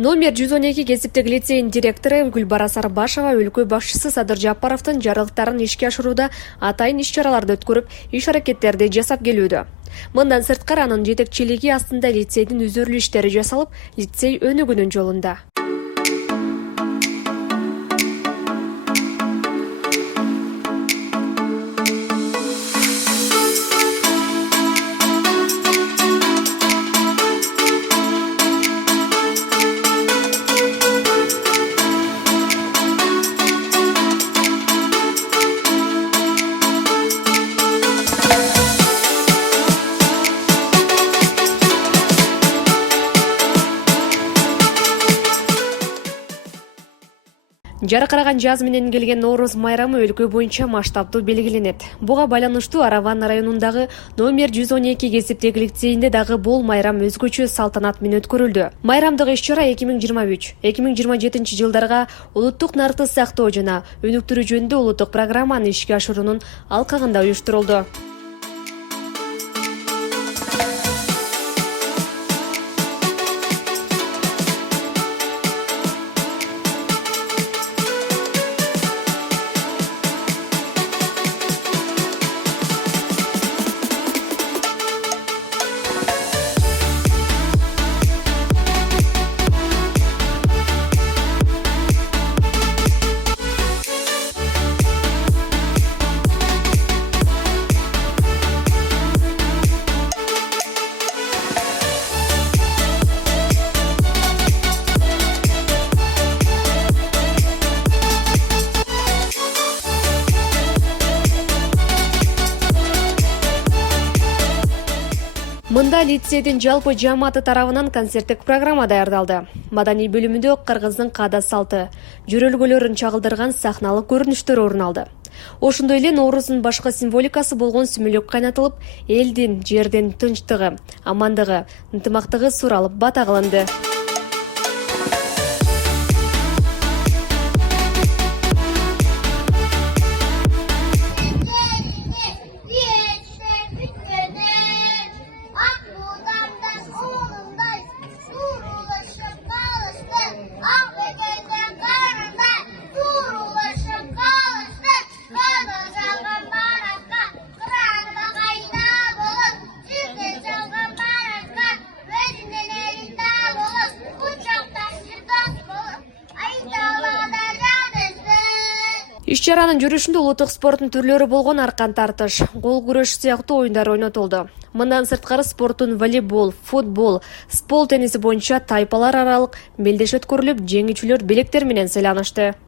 Номер 112 кесиптик лицейин директору Гүлбара Сарбашева өлкө башчысы Садыр Жапаровдун жарлыктарын ишке ашырууда атайын иш-чараларды өткөрүп, иш-аракеттерди жасап келүүдө. Мындан сырткары анын жетекчилиги астында лицейдин үзүрүлүү иштери жасалып, лицей өнүгүүнүн жолунда. Жаркыраган жаз менен келген Нооруз майрамы өлкө боюнча масштабтуу белгиленет. Буга байланыштуу Араван районундагы номер 112 кесиптик лицейинде дагы бул майрам өзгөчө салтанат менен өткөрүлдү. Майрамдык иш-чара 2023-2027 жылдарга улуттук нарыкты сактоо жана өнүктүрүү жөнүндө улуттук программаны ишке ашыруунун алкагында уюштурулду. Мында лицейдин жалпы жааматы тарабынан концерттик программа даярдалды. Маданий бөлүмүндө кыргыздын каада салты, жөрөлгөлөрүн чагылдырган сахналык көрүнүштөр орун алды. Ошондой эле Ноорузун башка символикасы болгон сүмөлөк кайнатылып, элдин, жердин тынчтыгы, амандыгы, ынтымактыгы суралып бата кылынды. Иш-чаранын жүрүшүндө улуттук спорттун түрлөрү болгон аркан тартыш, кол күрөш сыяктуу оюндар ойнотулду. Мындан сырткары спорттун волейбол, футбол, стол тенниси боюнча тайпалар аралык белдеш өткөрүлүп, жеңүүчүлөр белектер менен сыйланышты.